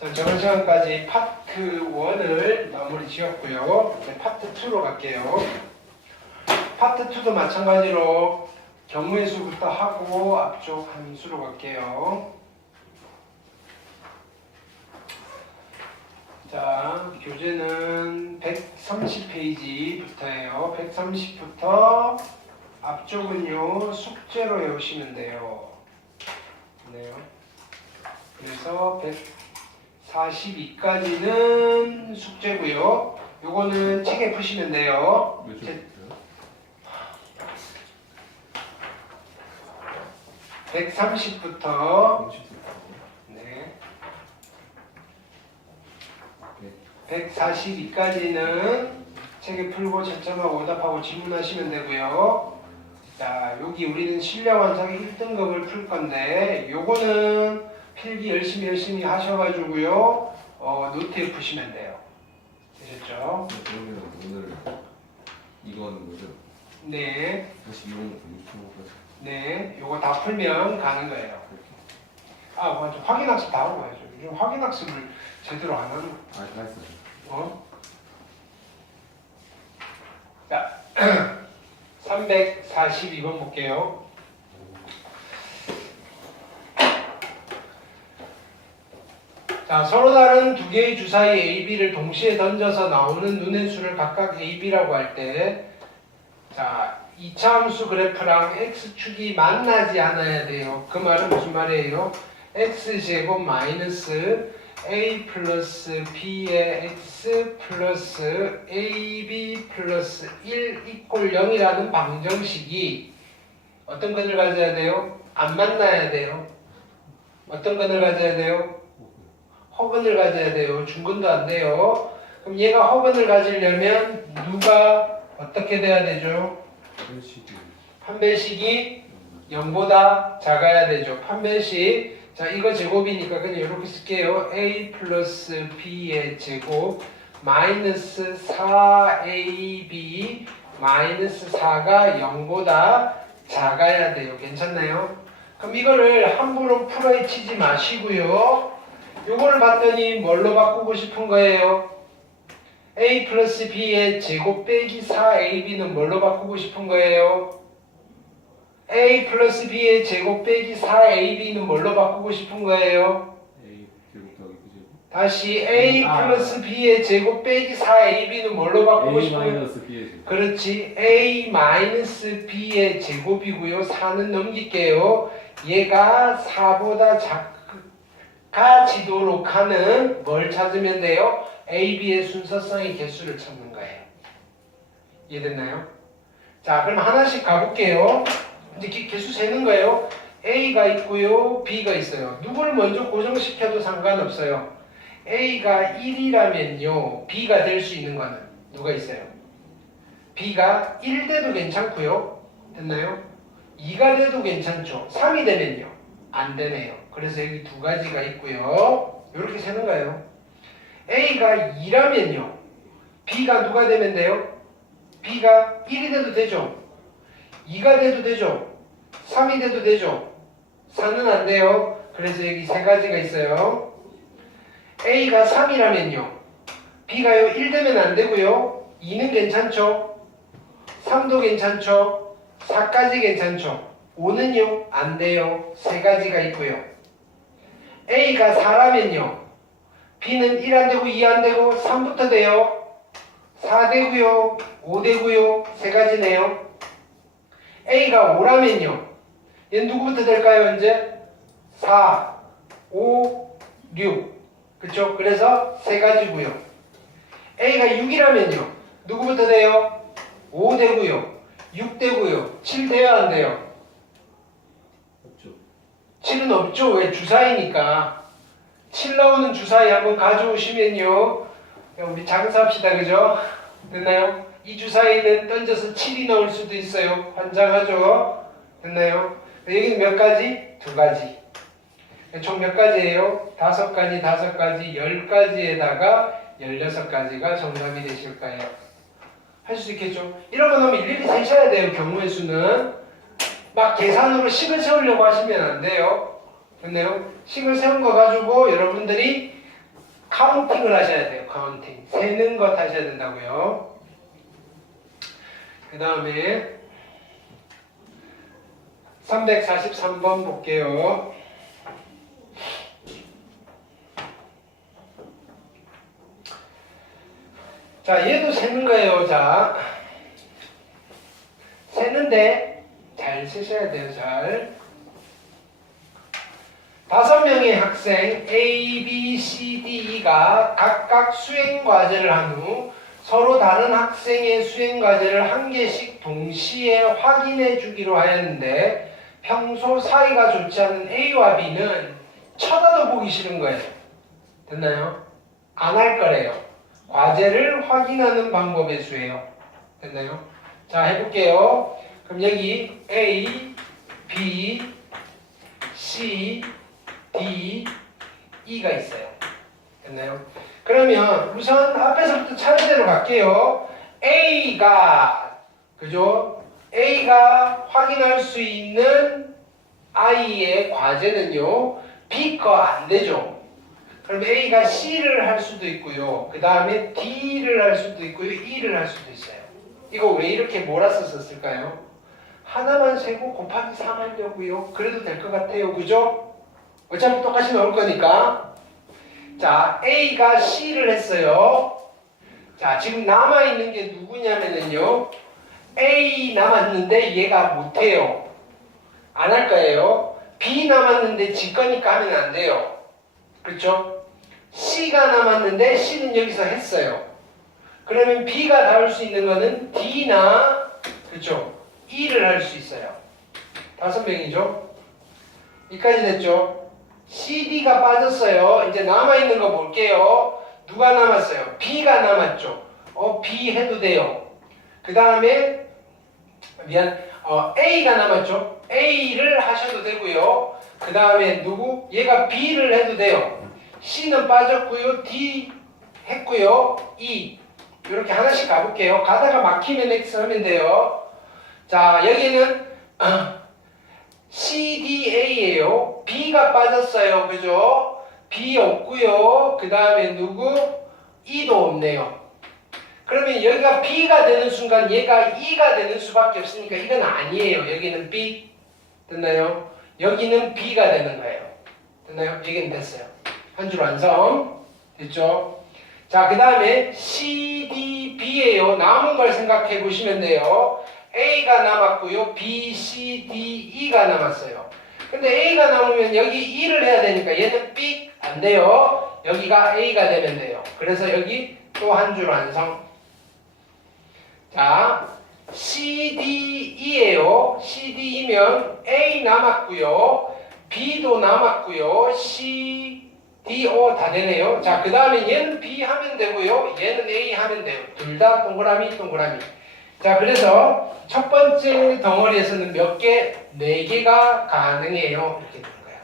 자, 저번 시간까지 파트 1을 마무리 지었고요. 이제 파트 2로 갈게요. 파트 2도 마찬가지로 경우의 수부터 하고 앞쪽 함수로 갈게요. 자, 교재는 130페이지부터예요. 130부터 앞쪽은요 숙제로 외우시면 돼요. 네요. 그래서 142까지는 숙제고요. 요거는 책에 푸시면 돼요. 130부터 네. 142까지는 책에 풀고 채점하고 오답하고 질문하시면 되고요. 자, 여기 우리는 실력 완성의 1등급을 풀 건데 요거는 필기 열심히 하셔가지고요. 노트에 푸시면 돼요. 되셨죠? 그러면 오늘 이건 뭐죠? 네. 다시 이용 공유하고 네. 요거 다 풀면 가는 거예요. 아, 맞아. 확인학습 다 하고 가야죠. 요즘 확인학습을 제대로 안 하는. 다 했어요. 자, 342번 볼게요. 자, 서로 다른 두 개의 주사위 A, B를 동시에 던져서 나오는 눈의 수를 각각 A, B라고 할 때, 자, 이차함수 그래프랑 X축이 만나지 않아야 돼요. 그 말은 무슨 말이에요? X제곱 마이너스 A 플러스 B의 X 플러스 AB 플러스 1 이퀄 0이라는 방정식이 어떤 건을 가져야 돼요? 안 만나야 돼요. 어떤 건을 가져야 돼요? 허근을 가져야 돼요. 중근도 안 돼요. 그럼 얘가 허근을 가지려면 누가 어떻게 돼야 되죠? 판별식이 0보다 작아야 되죠. 판별식. 자, 이거 제곱이니까 그냥 이렇게 쓸게요. A 플러스 B의 제곱 마이너스 4AB 마이너스 4가 0보다 작아야 돼요. 괜찮나요? 그럼 이거를 함부로 풀어에 치지 마시고요. 요거를 봤더니 뭘로 바꾸고 싶은 거예요? A 플러스 B의 제곱 빼기 4AB는 뭘로 바꾸고 싶은 거예요? A 플러스 B의 제곱 빼기 4AB는 뭘로 바꾸고 싶은 거예요? A 제곱 더하기 B 제곱. 다시 A 플러스 B의 제곱 빼기 4AB는 뭘로 바꾸고 A 싶은 거예요? 마이너스 B의 제곱. 그렇지. A 마이너스 B의 제곱이고요. 4는 넘길게요. 얘가 4보다 작아지도록 하는 뭘 찾으면 돼요? A, B의 순서성의 개수를 찾는 거예요. 이해됐나요? 자, 그럼 하나씩 가볼게요. 이제 개수 세는 거예요. A가 있고요. B가 있어요. 누구를 먼저 고정시켜도 상관없어요. A가 1이라면요. B가 될 수 있는 거는 누가 있어요? B가 1 돼도 괜찮고요. 됐나요? 2가 돼도 괜찮죠. 3이 되면요. 안 되네요. 그래서 여기 두 가지가 있고요. 이렇게 세는 거예요. A가 2라면요. B가 누가 되면 돼요? B가 1이 돼도 되죠. 2가 돼도 되죠. 3이 돼도 되죠. 4는 안 돼요. 그래서 여기 세 가지가 있어요. A가 3이라면요. B가요 1 되면 안 되고요. 2는 괜찮죠. 3도 괜찮죠. 4까지 괜찮죠. 5는요 안 돼요. 세 가지가 있고요. A가 4라면요. B는 1 안 되고 2 안 되고 3부터 돼요. 4 되고요. 5 되고요. 세 가지네요. A가 5라면요. 얘는 누구부터 될까요? 이제 4, 5, 6. 그쵸? 그래서 세 가지고요. A가 6이라면요. 누구부터 돼요? 5 되고요. 6 되고요. 7 돼야 안 돼요? 없죠. 7은 없죠. 왜? 주사위니까. 7 나오는 주사위 한번 가져오시면요. 우리 장사합시다. 그죠? 됐나요? 이 주사위는 던져서 7이 나올 수도 있어요. 환장하죠? 됐나요? 여기는 몇 가지? 두 가지. 총 몇 가지예요? 5가지, 5가지, 10가지에다가 16가지가 정답이 되실 거예요. 할 수 있겠죠? 이런 거 나오면 일일이 세셔야 돼요. 경우의 수는. 막 계산으로 식을 세우려고 하시면 안 돼요. 됐나요? 식을 세운 거 가지고 여러분들이 카운팅을 하셔야 돼요. 카운팅. 세는 것 하셔야 된다고요. 그 다음에 343번 볼게요. 자, 얘도 세는 거예요. 자, 세는데 잘 쓰셔야 돼요. 잘. 5명의 학생 A, B, C, D, E가 각각 수행 과제를 한 후 서로 다른 학생의 수행 과제를 한 개씩 동시에 확인해 주기로 하였는데 평소 사이가 좋지 않은 A와 B는 쳐다도 보기 싫은 거예요. 됐나요? 안 할 거래요. 과제를 확인하는 방법의 수예요. 됐나요? 자, 해볼게요. 그럼 여기 A, B, C, D, E가 있어요. 됐나요? 그러면 우선 앞에서부터 차례대로 갈게요. A가, 그죠? A가 확인할 수 있는 I의 과제는요, B 거 안 되죠? 그럼 A가 C를 할 수도 있고요. 그 다음에 D를 할 수도 있고요. E를 할 수도 있어요. 이거 왜 이렇게 몰아서 썼을까요? 하나만 세고 곱하기 3 하려고요. 그래도 될 것 같아요. 그죠? 어차피 똑같이 나올 거니까. 자, A가 C를 했어요. 자, 지금 남아있는 게 누구냐면요. A 남았는데 얘가 못해요. 안 할 거예요. B 남았는데 지 거니까 하면 안 돼요. 그렇죠? C가 남았는데 C는 여기서 했어요. 그러면 B가 나올 수 있는 거는 D나, 그렇죠? E를 할 수 있어요. 5명이죠? 여기까지 됐죠? CD가 빠졌어요. 이제 남아있는 거 볼게요. 누가 남았어요? B가 남았죠? B 해도 돼요. 그 다음에, A가 남았죠? A를 하셔도 되고요. 그 다음에 누구? 얘가 B를 해도 돼요. C는 빠졌고요. D 했고요. E. 이렇게 하나씩 가볼게요. 가다가 막히면 X 하면 돼요. 자, 여기는 CDA예요. B가 빠졌어요. 그죠? B 없고요. 그 다음에 누구? E도 없네요. 그러면 여기가 B가 되는 순간 얘가 E가 되는 수밖에 없으니까 이건 아니에요. 여기는 B. 됐나요? 여기는 B가 되는 거예요. 됐나요? 여기는 됐어요. 한 줄 완성. 됐죠? 자, 그 다음에 CDB예요. 남은 걸 생각해 보시면 돼요. A가 남았고요. B, C, D, E가 남았어요. 근데 A가 남으면 여기 E를 해야 되니까 얘는 B 안 돼요. 여기가 A가 되면 돼요. 그래서 여기 또 한 줄 완성. 자, CDE예요. CD이면 A 남았고요. B도 남았고요. C, D, O 다 되네요. 자, 그 다음에 얘는 B 하면 되고요. 얘는 A 하면 돼요. 둘 다 동그라미, 동그라미. 자, 그래서 첫 번째 덩어리에서는 몇 개? 4개가 가능해요. 이렇게 되는 거예요.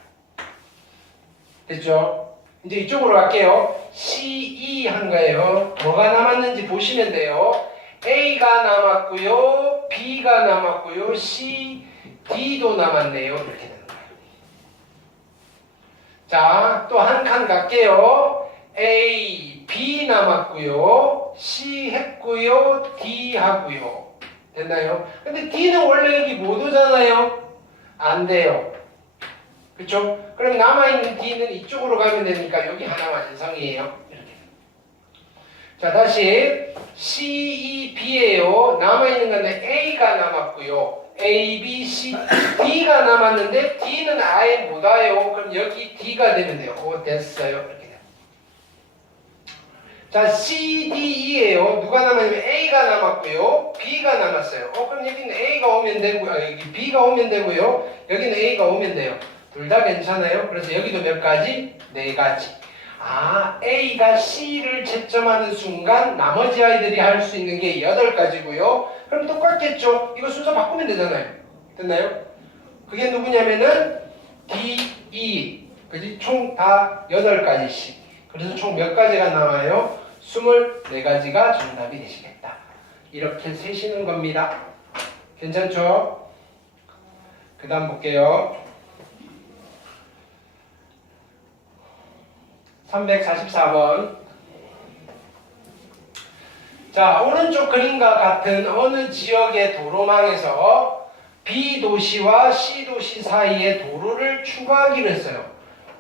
됐죠? 이제 이쪽으로 갈게요. CE 한 거예요. 뭐가 남았는지 보시면 돼요. A가 남았고요. B가 남았고요. C, D도 남았네요. 이렇게 되는 거예요. 자, 또 한 칸 갈게요. A, B 남았고요. C 했고요. D 하고요. 됐나요? 근데 D는 원래 여기 못 오잖아요. 안 돼요. 그렇죠? 그럼 남아있는 D는 이쪽으로 가면 되니까 여기 하나 완성이에요. 이렇게. 자, 다시 CEB예요. 남아있는 건데 A가 남았고요. A, B, C, D가 남았는데 D는 아예 못 와요. 그럼 여기 D가 되면 돼요. 오, 됐어요. 이렇게 돼요. 자, C, D, E예요. 누가 남았냐면 A가 남았고요. B가 남았어요. 그럼 여기는 A가 오면 되고요. 여기 B가 오면 되고요. 여기는 A가 오면 돼요. 둘 다 괜찮아요. 그래서 여기도 몇 가지? 4가지. 아, A가 C를 채점하는 순간 나머지 아이들이 할 수 있는 게 8가지고요. 그럼 똑같겠죠? 이거 순서 바꾸면 되잖아요. 됐나요? 그게 누구냐면은 D, E. 그지? 총 다 8가지씩. 그래서 총 몇 가지가 나와요? 24가지가 정답이 되시겠다. 이렇게 세시는 겁니다. 괜찮죠? 그 다음 볼게요. 344번. 자, 오른쪽 그림과 같은 어느 지역의 도로망에서 B 도시와 C 도시 사이에 도로를 추가하기로 했어요.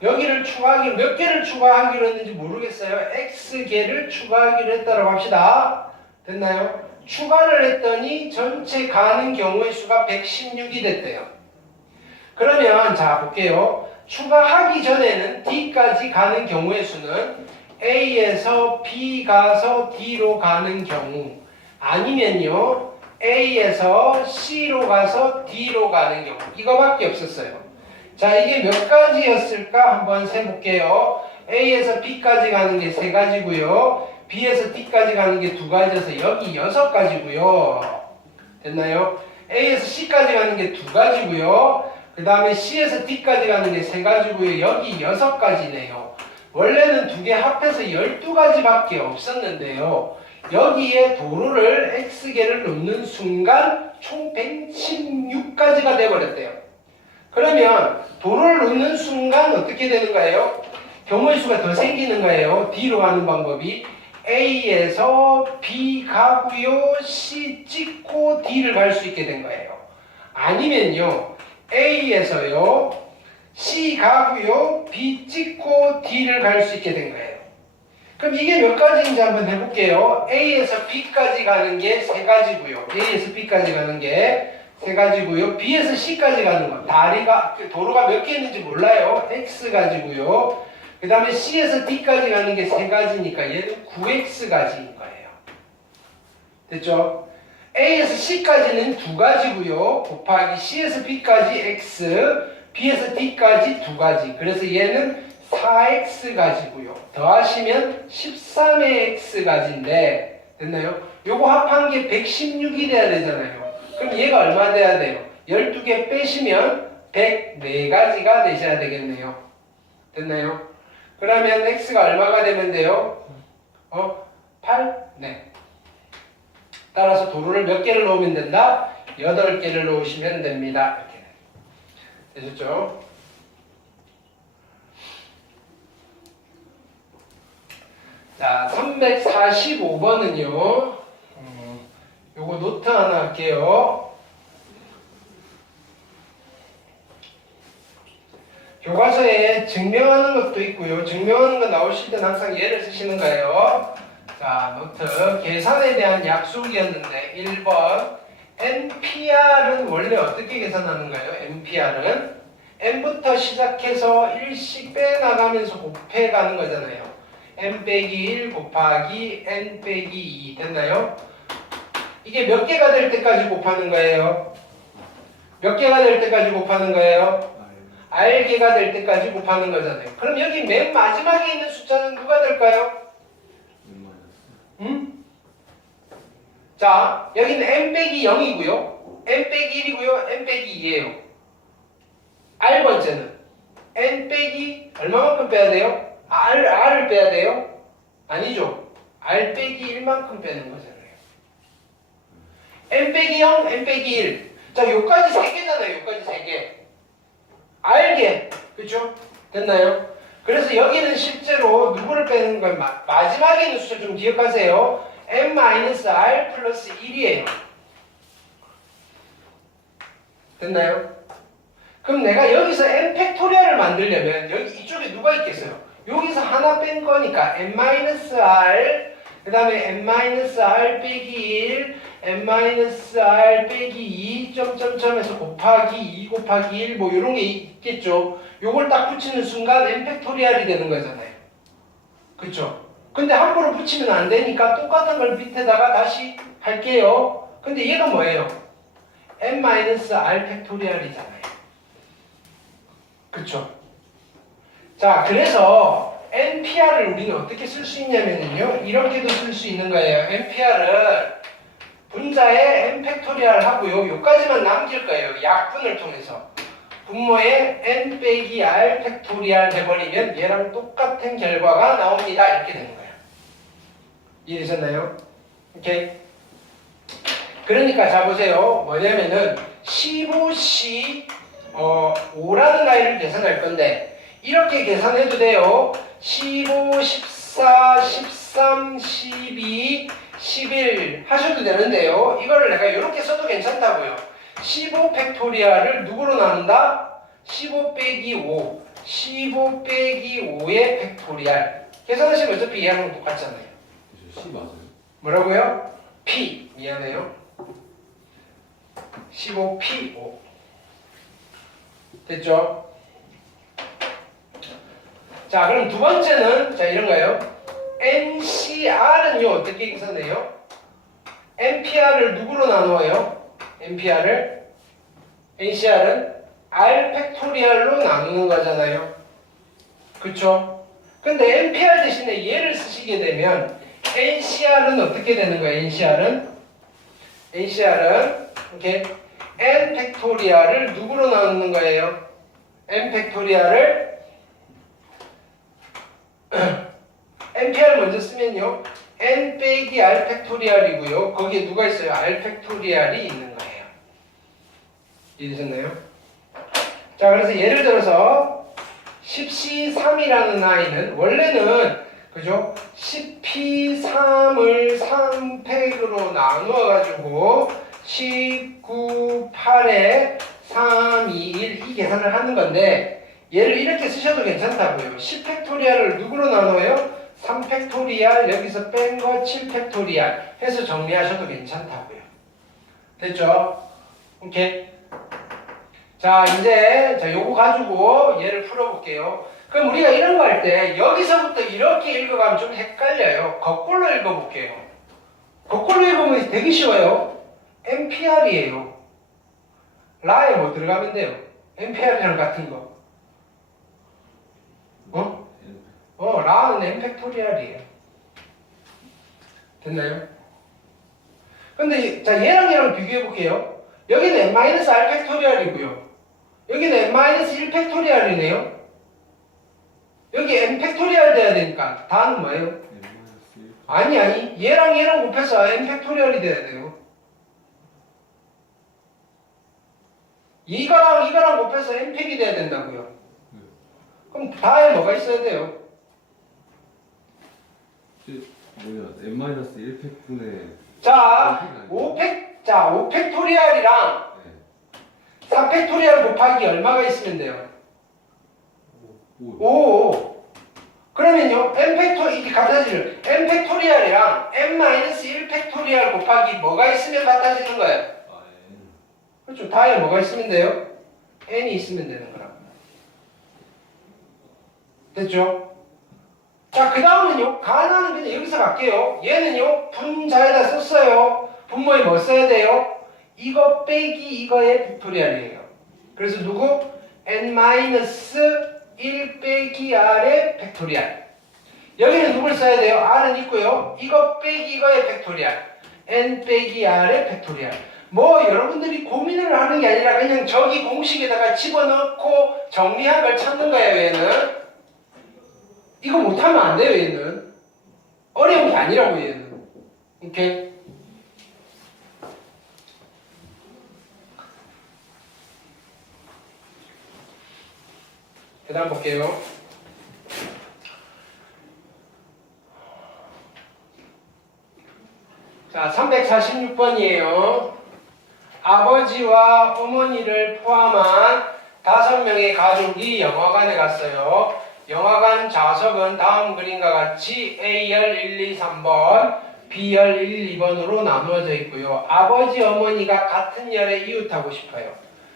여기를 추가하기로, 몇 개를 추가하기로 했는지 모르겠어요. X개를 추가하기로 했다고 합시다. 됐나요? 추가를 했더니 전체 가는 경우의 수가 116이 됐대요. 그러면 자 볼게요. 추가하기 전에는 D까지 가는 경우의 수는 A에서 B 가서 D로 가는 경우, 아니면요 A에서 C로 가서 D로 가는 경우, 이거밖에 없었어요. 자, 이게 몇 가지였을까 한번 세볼게요. A에서 B까지 가는 게 3가지고요. B에서 D까지 가는 게 2가지여서 여기 6가지고요. 됐나요? A에서 C까지 가는 게 2가지고요. 그 다음에 C에서 D까지 가는 게 3가지고요. 여기 6가지네요. 원래는 2개 합해서 12가지밖에 없었는데요. 여기에 도로를 X개를 놓는 순간 총 116가지가 되어버렸대요. 그러면 도로를 놓는 순간 어떻게 되는 거예요? 경우의 수가 더 생기는 거예요. D로 가는 방법이 A에서 B 가고요. C 찍고 D를 갈 수 있게 된 거예요. 아니면요. A에서요. C 가고요. B 찍고 D를 갈 수 있게 된 거예요. 그럼 이게 몇 가지인지 한번 해볼게요. A에서 B까지 가는 게 3가지고요. A에서 B까지 가는 게 3가지고요. B에서 C까지 가는 거. 도로가 몇 개 있는지 몰라요. X가지고요. 그 다음에 C에서 D까지 가는 게 3가지니까 얘는 9X가지인 거예요. 됐죠? A에서 C까지는 2가지고요. 곱하기 C에서 B까지 X, B에서 D까지 2가지. 그래서 얘는 4X가지고요. 더하시면 13의 X가지인데, 됐나요? 요거 합한 게 116이 돼야 되잖아요. 그럼 얘가 얼마 돼야 돼요? 12개 빼시면 104가지가 되셔야 되겠네요. 됐나요? 그러면 X가 얼마가 되면 돼요? 8? 네. 따라서 도로를 몇 개를 놓으면 된다? 8개를 놓으시면 됩니다. 이렇게 되셨죠? 자, 345번은요. 요거 노트 하나 할게요. 교과서에 증명하는 것도 있고요. 증명하는 거 나오실 때는 항상 예를 쓰시는 거예요. 자, 노트. 계산에 대한 약속이었는데 1번 NPR은 원래 어떻게 계산하는가요? NPR은 N부터 시작해서 1씩 빼나가면서 곱해가는 거잖아요. N 빼기 1 곱하기 N 빼기 2 됐나요? 이게 몇 개가 될 때까지 곱하는 거예요? 몇 개가 될 때까지 곱하는 거예요? R개가 될 때까지 곱하는 거잖아요. 그럼 여기 맨 마지막에 있는 숫자는 누가 될까요? 자, 여기는 n 빼기 0이고요. n 빼기 1이고요. n 빼기 2예요. R번째는 n 빼기 얼마만큼 빼야 돼요? R을 빼야 돼요? 아니죠. R 빼기 1만큼 빼는 거잖아요. n 빼기 0, n 빼기 1. 자, 요까지 3개잖아요. 요까지 3개. R개. 그쵸? 됐나요? 그래서 여기는 실제로 누구를 빼는 걸 마지막에 있는 숫자 좀 기억하세요. n-r 플러스 1이에요. 됐나요? 그럼 내가 여기서 n 팩토리얼을 만들려면 여기 이쪽에 누가 있겠어요? 여기서 하나 뺀 거니까 n-r 그 다음에 n-r 빼기 1 n-r 빼기 2 점점점에서 곱하기 2 곱하기 1 뭐 이런 게 있겠죠. 요걸 딱 붙이는 순간 n 팩토리얼이 되는 거잖아요. 그쵸? 근데 함부로 붙이면 안 되니까 똑같은 걸 밑에다가 다시 할게요. 근데 얘가 뭐예요? n-r 팩토리얼이잖아요. 그쵸? 자, 그래서 NPR을 우리는 어떻게 쓸 수 있냐면요. 이렇게도 쓸 수 있는 거예요. NPR을 분자에 n 팩토리얼 하고요. 요까지만 남길 거예요. 약분을 통해서. 분모에 n 빼기 r 팩토리얼 해버리면 얘랑 똑같은 결과가 나옵니다. 이렇게 되는 거예요. 이해되셨나요? 오케이? 그러니까 자 보세요. 뭐냐면은 15C 5라는 아이를 계산할 건데 이렇게 계산해도 돼요. 15, 14, 13, 12, 11 하셔도 되는데요. 이거를 내가 이렇게 써도 괜찮다고요. 15 팩토리얼을 누구로 나눈다? 15 빼기 5. 15 빼기 5의 팩토리얼. 계산하시면 어차피 이해하는 거 똑같잖아요. 그죠? C 맞아요? 뭐라고요? P. 미안해요. 15P5. 됐죠? 자, 그럼 두 번째는, 자, 이런 거예요. NCR은요, 어떻게 계산해요? NPR을 누구로 나누어요? NCR은 R 팩토리얼로 나누는 거잖아요. 그쵸? 근데 NPR 대신에 얘를 쓰시게 되면 NCR은 어떻게 되는 거예요? NCR은 이렇게 N 팩토리얼을 누구로 나누는 거예요? N 팩토리얼을 NPR 먼저 쓰면요. N 빼기 R 팩토리얼이고요. 거기에 누가 있어요? R 팩토리얼이 있는 거예요. 이해되셨나요? 자, 그래서 예를 들어서 10C3이라는 아이는 원래는 그죠? 10P3을 3팩으로 나누어 가지고 19, 8에 3, 2, 1 이 계산을 하는 건데 얘를 이렇게 쓰셔도 괜찮다고요. 10팩토리얼을 누구로 나눠요? 3팩토리얼 여기서 뺀 거 7팩토리얼 해서 정리하셔도 괜찮다고요. 됐죠? 오케이. 자, 이제 요거 가지고 얘를 풀어볼게요. 그럼 우리가 이런 거 할 때 여기서부터 이렇게 읽어가면 좀 헷갈려요. 거꾸로 읽어볼게요. 거꾸로 읽으면 되게 쉬워요. NPR이에요. 라에 뭐 들어가면 돼요? NPR이랑 같은 거. 라는 N 팩토리얼이에요. 됐나요? 근데 자, 얘랑 비교해볼게요. 여기는 N-R 팩토리얼이고요. 여기는 N-1 팩토리얼이네요. 여기 N 팩토리얼 돼야 되니까 다는 뭐예요? 아니 얘랑 곱해서 N 팩토리얼이 돼야 돼요. 이거랑 곱해서 N 팩이 돼야 된다고요. 그럼 다에 뭐가 있어야 돼요? N-1팩분의 자, 5팩토리얼이랑 4팩토리얼 곱하기 얼마가 있으면 돼요? 5. 그러면요, 이게 같아지는 N팩토리얼이랑 N-1 팩토리얼 곱하기 뭐가 있으면 같아지는 거예요? 그렇죠. 다에 뭐가 있으면 돼요? N이 있으면 되는 거라고. 됐죠? 자, 그 다음은요, 가나는 그냥 여기서 갈게요. 얘는요, 분자에다 썼어요. 분모에 뭐 써야 돼요? 이거 빼기 이거의 팩토리얼이에요. 그래서 누구? N-1 빼기 R의 팩토리얼. 여기는 누굴 써야 돼요? R은 있고요. 이거 빼기 이거의 팩토리얼. N 빼기 R의 팩토리얼. 뭐 여러분들이 고민을 하는 게 아니라 그냥 저기 공식에다가 집어넣고 정리한 걸 찾는 거예요, 얘는. 이거 못하면 안 돼요, 얘는. 어려운 게 아니라고, 얘는. 오케이? 그 다음 볼게요. 자, 346번이에요. 아버지와 어머니를 포함한 5명의 가족이 영화관에 갔어요. 영화관 좌석은 다음 그림과 같이 A열 1, 2, 3번, B열 1, 2번으로 나누어져 있고요. 아버지, 어머니가 같은 열에 이웃하고 싶어요.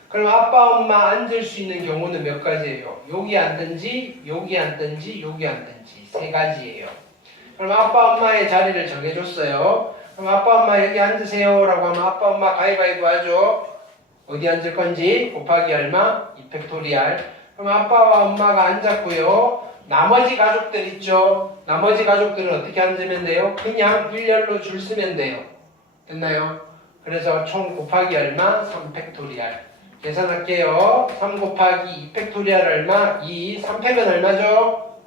그럼 아빠, 엄마 앉을 수 있는 경우는 몇 가지예요? 여기 앉든지, 여기 앉든지, 여기 앉든지 3가지예요. 그럼 아빠, 엄마의 자리를 정해줬어요. 그럼 아빠, 엄마 여기 앉으세요 라고 하면 아빠, 엄마 가위바위보 하죠. 어디 앉을 건지 곱하기 얼마? 2팩토리얼. 그럼 아빠와 엄마가 앉았고요. 나머지 가족들 있죠? 나머지 가족들은 어떻게 앉으면 돼요? 그냥 일렬로 줄 쓰면 돼요. 됐나요? 그래서 총 곱하기 얼마? 3팩토리얼. 계산할게요. 3 곱하기 2팩토리얼 얼마? 2. 3팩은 얼마죠?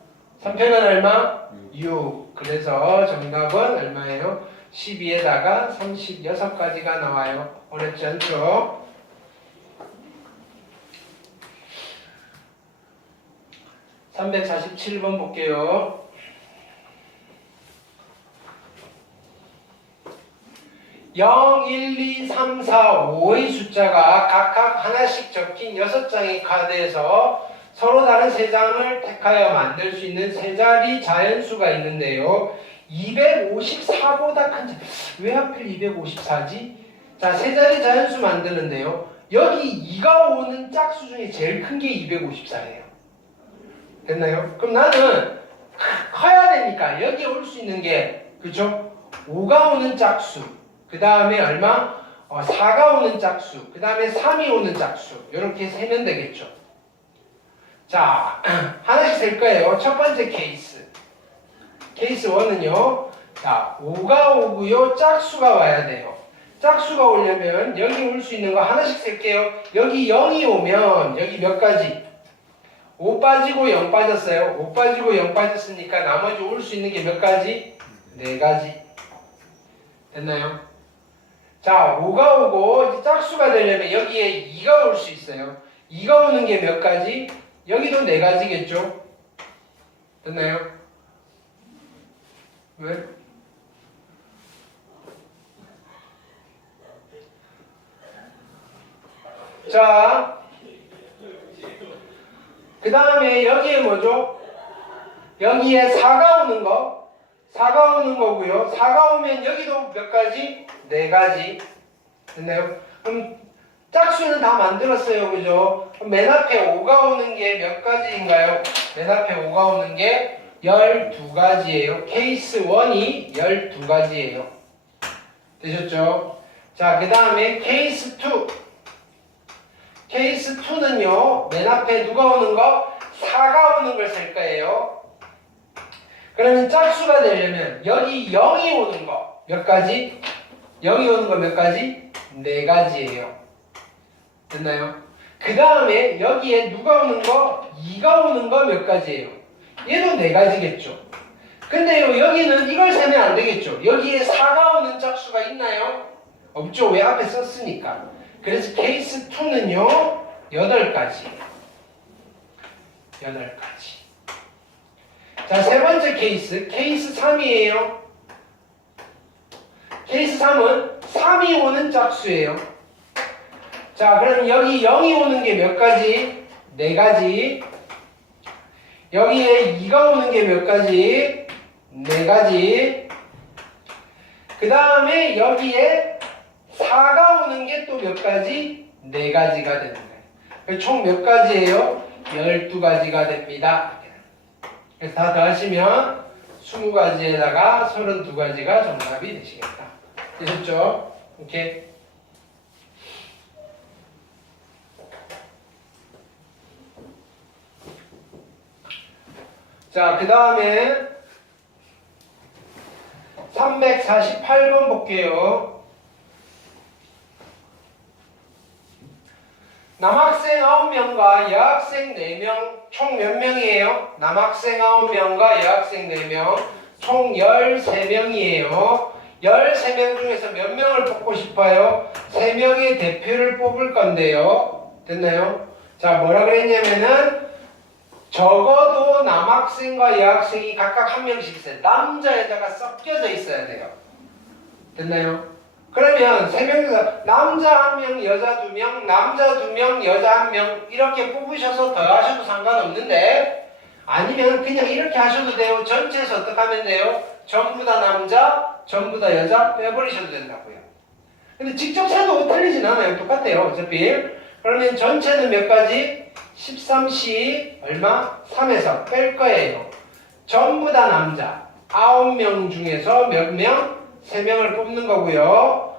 3팩은 얼마? 6. 그래서 정답은 얼마예요? 12에다가 36가지가 나와요. 어렵지 않죠? 347번 볼게요. 0, 1, 2, 3, 4, 5의 숫자가 각각 하나씩 적힌 6장의 카드에서 서로 다른 3장을 택하여 만들 수 있는 세 자리 자연수가 있는데요. 254보다 큰, 왜 하필 254지? 자, 세 자리 자연수 만드는데요. 여기 2가 오는 짝수 중에 제일 큰 게 254예요. 됐나요? 그럼 나는 커야 되니까 여기에 올 수 있는 게, 그쵸? 5가 오는 짝수, 그 다음에 얼마? 4가 오는 짝수, 그 다음에 3이 오는 짝수, 이렇게 세면 되겠죠. 자, 하나씩 셀 거예요. 첫 번째 케이스. 케이스 1은요. 자, 5가 오고요. 짝수가 와야 돼요. 짝수가 오려면 여기 올 수 있는 거 하나씩 셀게요. 여기 0이 오면 여기 몇 가지? 5 빠지고 0 빠졌어요. 5 빠지고 0 빠졌으니까 나머지 올 수 있는 게 몇 가지? 4가지. 됐나요? 자, 5가 오고 이제 짝수가 되려면 여기에 2가 올 수 있어요. 2가 오는 게 몇 가지? 여기도 4가지겠죠? 됐나요? 왜? 자, 그 다음에 여기에 뭐죠? 여기에 4가 오는 거, 4가 오는 거고요. 4가 오면 여기도 몇 가지? 4가지. 됐나요? 그럼 짝수는 다 만들었어요. 그죠? 그럼 맨 앞에 5가 오는 게 몇 가지인가요? 맨 앞에 5가 오는 게 12가지예요. 케이스 1이 12가지예요. 되셨죠? 자, 그 다음에 케이스 2. 케이스 2는요, 맨 앞에 누가 오는 거? 4가 오는 걸 셀 거예요. 그러면 짝수가 되려면 여기 0이 오는 거 몇 가지? 0이 오는 거 몇 가지? 4가지예요. 됐나요? 그 다음에 여기에 누가 오는 거? 2가 오는 거 몇 가지예요? 얘도 4가지겠죠. 근데요, 여기는 이걸 세면 안 되겠죠. 여기에 4가 오는 짝수가 있나요? 없죠. 왜 앞에 썼으니까. 그래서 케이스 2는요, 8가지. 8가지. 자, 세 번째 케이스. 케이스 3이에요. 케이스 3은 3이 오는 짝수예요. 자, 그럼 여기 0이 오는 게 몇 가지? 4가지. 여기에 2가 오는 게 몇 가지? 4가지. 그 다음에 여기에 4가 오는 게 또 몇 가지? 4가지가 되는 거예요. 총 몇 가지예요? 12가지가 됩니다. 그래서 다 더하시면 20가지에다가 32가지가 정답이 되시겠다. 되셨죠? 오케이. 자, 그 다음에 348번 볼게요. 남학생 9명과 여학생 4명, 총 몇 명이에요? 남학생 9명과 여학생 4명, 총 13명이에요. 13명 중에서 몇 명을 뽑고 싶어요? 3명의 대표를 뽑을 건데요. 됐나요? 자, 뭐라 그랬냐면은 적어도 남학생과 여학생이 각각 한 명씩 있어요. 남자, 여자가 섞여져 있어야 돼요. 됐나요? 그러면 3명에서 남자 1명, 여자 2명, 남자 2명, 여자 1명 이렇게 뽑으셔서 더하셔도 상관없는데 아니면 그냥 이렇게 하셔도 돼요. 전체에서 어떻게 하면 돼요? 전부 다 남자, 전부 다 여자 빼버리셔도 된다고요. 근데 직접 세도 틀리진 않아요. 똑같아요. 어차피. 그러면 전체는 몇 가지? 13시 얼마? 3에서 뺄 거예요. 전부 다 남자 9명 중에서 몇 명? 3명을 뽑는 거고요.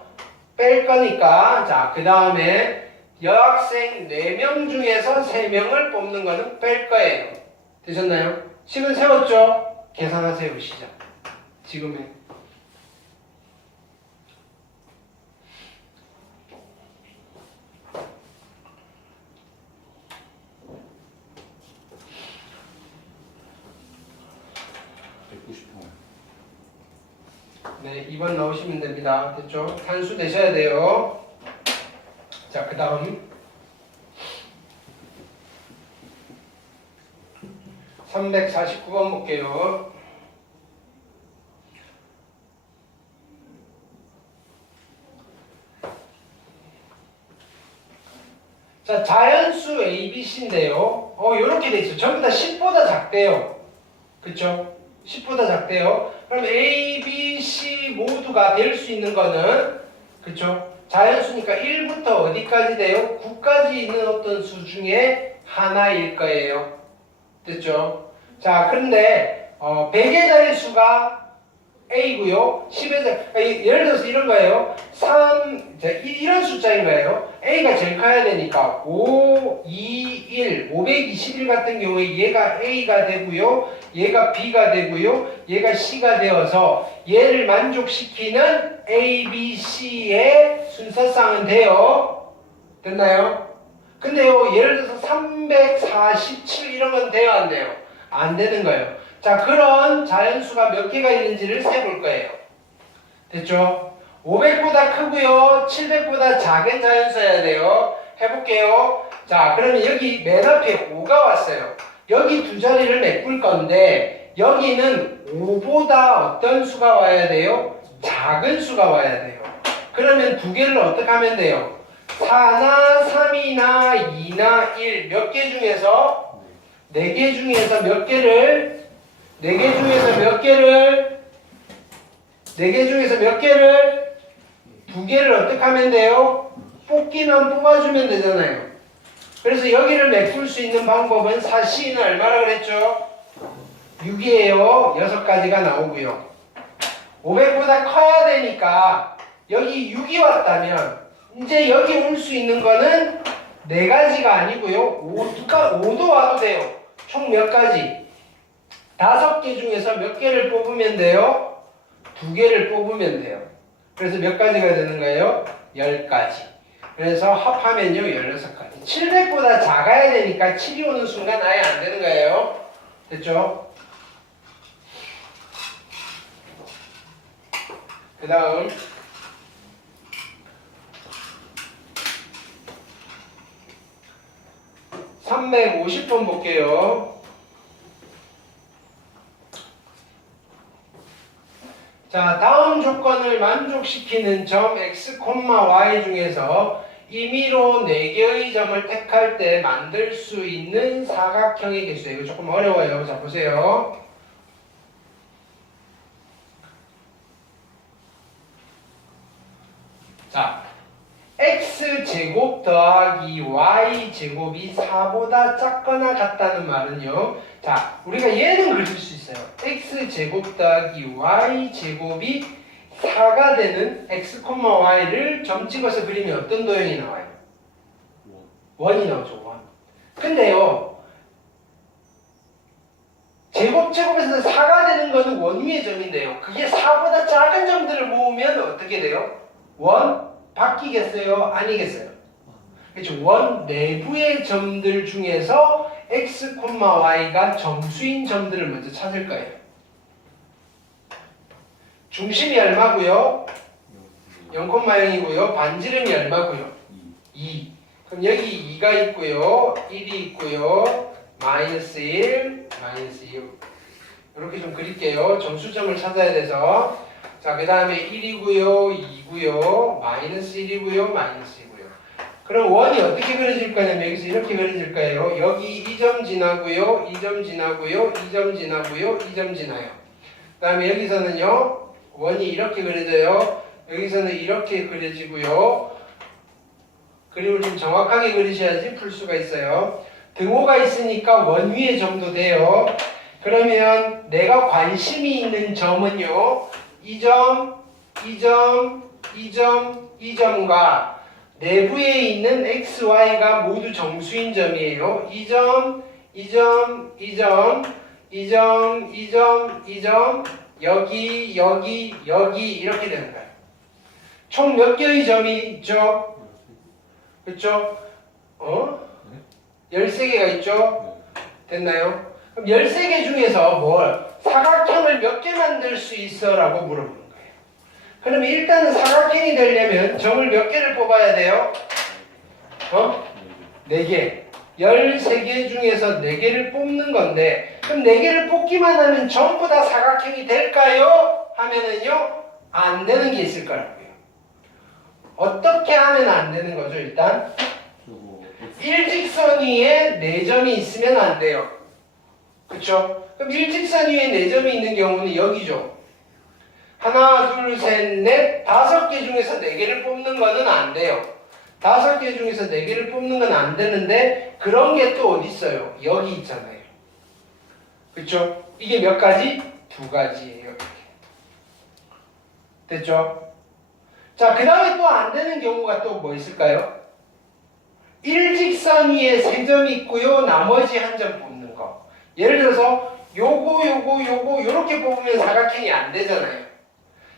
뺄 거니까 자, 그 다음에 여학생 4명 중에서 3명을 뽑는 거는 뺄 거예요. 되셨나요? 식은 세웠죠? 계산하세요. 시작. 지금의 네, 2번 넣으시면 됩니다. 됐죠? 단수 되셔야 돼요. 자, 그 다음 349번 볼게요. 자, 자연수 ABC인데요. 요렇게 돼 있어요. 전부 다 10보다 작대요. 그쵸? 10보다 작대요. 그럼 A, B, C 모두가 될 수 있는 거는, 그쵸? 자연수니까 1부터 어디까지 돼요? 9까지 있는 어떤 수 중에 하나일 거예요. 됐죠? 자, 그런데 100의 자릿수가 A고요. 10의 예를 들어서 이런 거예요. 3, 이런 숫자인 거예요. A가 제일 커야 되니까 5, 2, 1, 521 같은 경우에 얘가 A가 되고요. 얘가 B가 되고요. 얘가 C가 되어서 얘를 만족시키는 A, B, C의 순서상은 돼요. 됐나요? 근데요, 예를 들어서 347 이런 건 돼요, 안 돼요? 안 되는 거예요. 자, 그런 자연수가 몇 개가 있는지를 세볼 거예요. 됐죠? 500보다 크고요, 700보다 작은 자연수여야 돼요. 해볼게요. 자, 그러면 여기 맨 앞에 5가 왔어요. 여기 두 자리를 메꿀 건데 여기는 5보다 어떤 수가 와야 돼요? 작은 수가 와야 돼요. 그러면 두 개를 어떻게 하면 돼요? 4나 3이나 2나 1 몇 개 중에서 4개 중에서 몇 개를 4개 중에서 몇 개를 4개 중에서 몇 개를 2개를 어떻게 하면 돼요? 뽑기만 뽑아주면 되잖아요. 그래서 여기를 메꿀 수 있는 방법은 사시는 얼마나 그랬죠? 6이에요. 6가지가 나오고요. 500보다 커야 되니까 여기 6이 왔다면 이제 여기 올 수 있는 거는 4가지가 아니고요. 5도 와도 돼요. 총 몇 가지? 5개 중에서 몇 개를 뽑으면 돼요? 2개를 뽑으면 돼요. 그래서 몇 가지가 되는 거예요? 10가지. 그래서 합하면요 16가지. 700보다 작아야 되니까 7이 오는 순간 아예 안 되는 거예요. 됐죠? 그 다음 350번 볼게요. 자, 다음 조건을 만족시키는 점 x, y 중에서 임의로 4개의 점을 택할 때 만들 수 있는 사각형의 개수예요. 이거 조금 어려워요. 자, 보세요. 자, x제곱 더하기 y제곱이 4보다 작거나 같다는 말은요. 자, 우리가 얘는 그릴 수 있어요. x제곱 더하기 y제곱이 4가 되는 x, y를 점 찍어서 그리면 어떤 도형이 나와요? 원이 나오죠. 원. 근데요. 제곱에서 4가 되는 거는 원 위의 점인데요. 그게 4보다 작은 점들을 모으면 어떻게 돼요? 원? 바뀌겠어요? 아니겠어요? 그렇죠. 원 내부의 점들 중에서 x, y가 정수인 점들을 먼저 찾을 거예요. 중심이 얼마고요? 0,0이고요. 반지름이 얼마고요? 2. 그럼 여기 2가 있고요. 1이 있고요. 마이너스 1, 마이너스 2. 이렇게 좀 그릴게요. 정수점을 찾아야 돼서. 자, 그 다음에 1이고요, 2고요, 마이너스 1이고요, 마이너스 2고요. 그럼 원이 어떻게 그려질 거냐면 여기서 이렇게 그려질 거예요. 여기 2점 지나고요, 2점 지나고요, 2점 지나고요, 2점 지나요. 그 다음에 여기서는요, 원이 이렇게 그려져요. 여기서는 이렇게 그려지고요. 그림을 좀 정확하게 그리셔야지 풀 수가 있어요. 등호가 있으니까 원 위의 점도 돼요. 그러면 내가 관심이 있는 점은요, 2점, 2점, 2점, 2점과 내부에 있는 x, y가 모두 정수인 점이에요. 2점, 2점, 2점, 2점, 2점, 2점, 여기, 여기, 여기 이렇게 되는 거예요. 총 몇 개의 점이 있죠? 그렇죠? 13개가 있죠? 됐나요? 그럼 13개 중에서 사각형을 몇 개 만들 수 있어? 라고 물어보는 거예요. 그러면 일단은 사각형이 되려면 점을 몇 개를 뽑아야 돼요? 4개. 13개 중에서 4개를 뽑는 건데 그럼 4개를 뽑기만 하면 전부 다 사각형이 될까요? 하면은요 안 되는 게 있을 거라고요. 어떻게 하면 안 되는 거죠? 일단 저거 일직선 위에 4점이 있으면 안 돼요. 그쵸? 그럼 일직선 위에 4점이 있는 경우는 여기죠. 하나, 둘, 셋, 넷, 5개 중에서 4개를 뽑는 거는 안 돼요. 5개 중에서 4개를 뽑는 건 안 되는데 그런 게 또 어디 있어요? 여기 있잖아요. 그쵸? 이게 몇 가지? 2가지예요. 됐죠? 자, 그 다음에 또 안 되는 경우가 또 뭐 있을까요? 일직선 위에 3점이 있고요. 나머지 1점 뽑는 거. 예를 들어서 요거 요렇게 뽑으면 사각형이 안 되잖아요.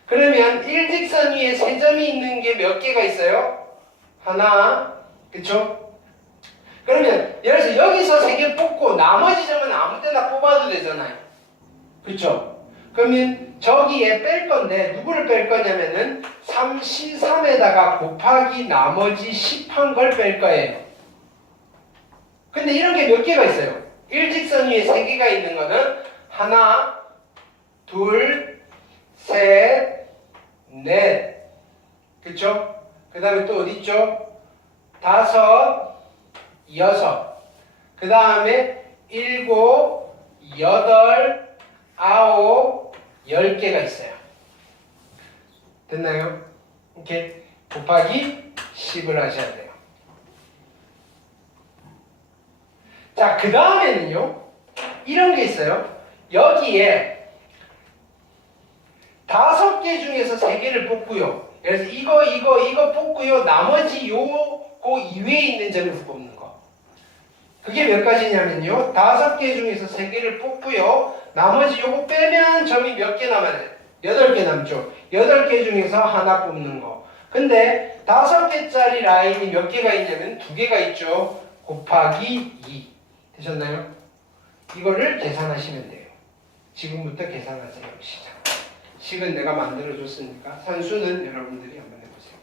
그러면 일직선 위에 3점이 있는 게 몇 개가 있어요? 하나, 그쵸? 그러면 예를 들어서 여기서 3개 뽑고 나머지 점은 아무 때나 뽑아도 되잖아요. 그쵸? 그러면 저기에 뺄 건데 누구를 뺄 거냐면은 3C3에다가 곱하기 나머지 10한 걸 뺄 거예요. 근데 이런 게 몇 개가 있어요? 일직선 위에 3개가 있는 거는 하나, 둘, 셋, 넷. 그쵸? 그 다음에 또 어디 있죠? 5, 6. 그 다음에 7, 8, 9, 10개가 있어요. 됐나요? 이렇게 곱하기 10을 하셔야 돼요. 자, 그 다음에는요. 이런 게 있어요. 여기에 5개 중에서 3개를 뽑고요. 그래서 이거 뽑고요. 나머지 요거 이외에 있는 점에서 뽑는 거. 그게 몇 가지냐면요. 5개 중에서 3개를 뽑고요. 나머지 요거 빼면 점이 몇 개 남아요? 8개 남죠. 8개 중에서 하나 뽑는 거. 근데 5개짜리 라인이 몇 개가 있냐면 2개가 있죠. 곱하기 2. 되셨나요? 이거를 계산하시면 돼요. 지금부터 계산하세요. 시작. 식은 내가 만들어줬으니까 산수는 여러분들이 한번 해보세요.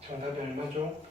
정답이 얼마죠?